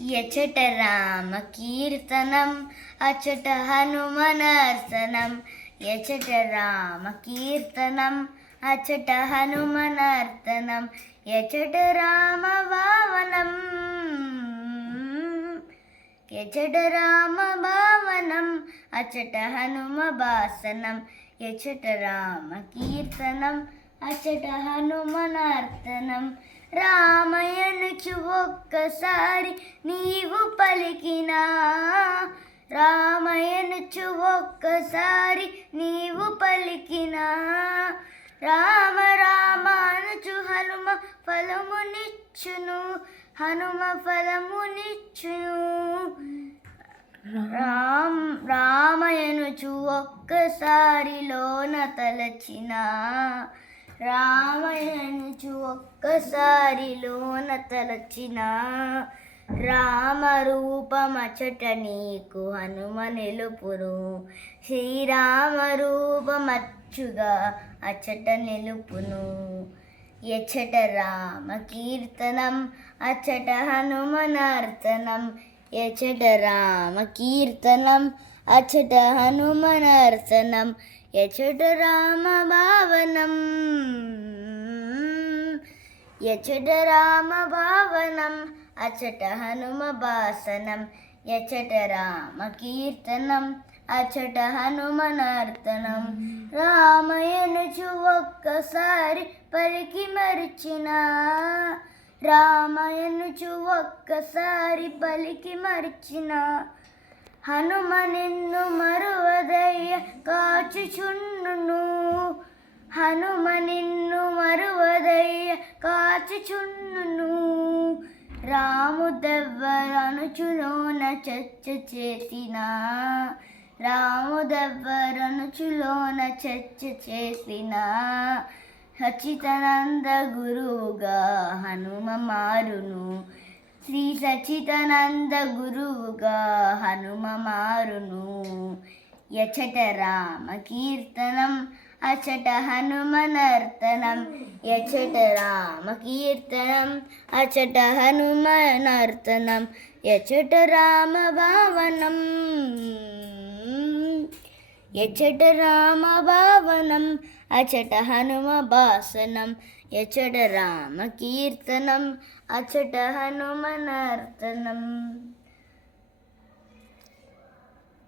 యచట రామ కీర్తనం అచట హనుమనర్తనం. యచట రామ కీర్తనం అచట హనుమనర్తనం. యచట రామ భావనం యచట రామ భావనం అచట హనుమ భాసనం. యచట రామ కీర్తనం అచట హనుమనర్తనం. రామయనుచు ఒక్కసారి నీవు పలికినా, రామయనుచు ఒక్కసారి నీవు పలికినా, రామ రామ అనుచు హనుమ ఫలమునిచ్చును, హనుమ ఫలమునిచ్చును. రామయనుచు ఒక్కసారిలోన తలచిన, రామయనుచు ఒక్కసారిలోన తలచిన, రామరూపమచట నీకు హనుమ నిలుపును, శ్రీరామరూపమచ్చుగా అచట నిలుపును. యచట రామ కీర్తనం అచట హనుమనర్తనం. యచట రామ కీర్తనం అచట హనుమనర్తనం. యచట రామ భావనం యచట రామ భావనం అచట హనుమ భాసనం. యచట రామ కీర్తనం అచట హనుమనర్తనం. రామయనుచు ఒక్కసారి పలికి మరిచిన, రామయనుచు ఒక్కసారి పలికి మరిచిన, హనుమ నిన్ను మరువదయ్య కాచుచున్నును, హనుమ నిన్ను మరువదయ్య కాచుచున్నును. రాముదెవ్వరనుచులోన చర్చ చేసిన, రాముదెవ్వరనుచులోన చర్చ చేసిన, సచితానంద గురువుగా హనుమ మారును, శ్రీ సచితానంద గురువుగా హనుమ మారును. యచట రామ కీర్తనం అచట హనుమనర్తనం. యచట రామ కీర్తనం అచట హనుమనర్తనం. యచట రామ భావనం యచట రామ భావనం అచట హనుమ భాసనం. యచట రామ కీర్తనం అచట హనుమనర్తనం.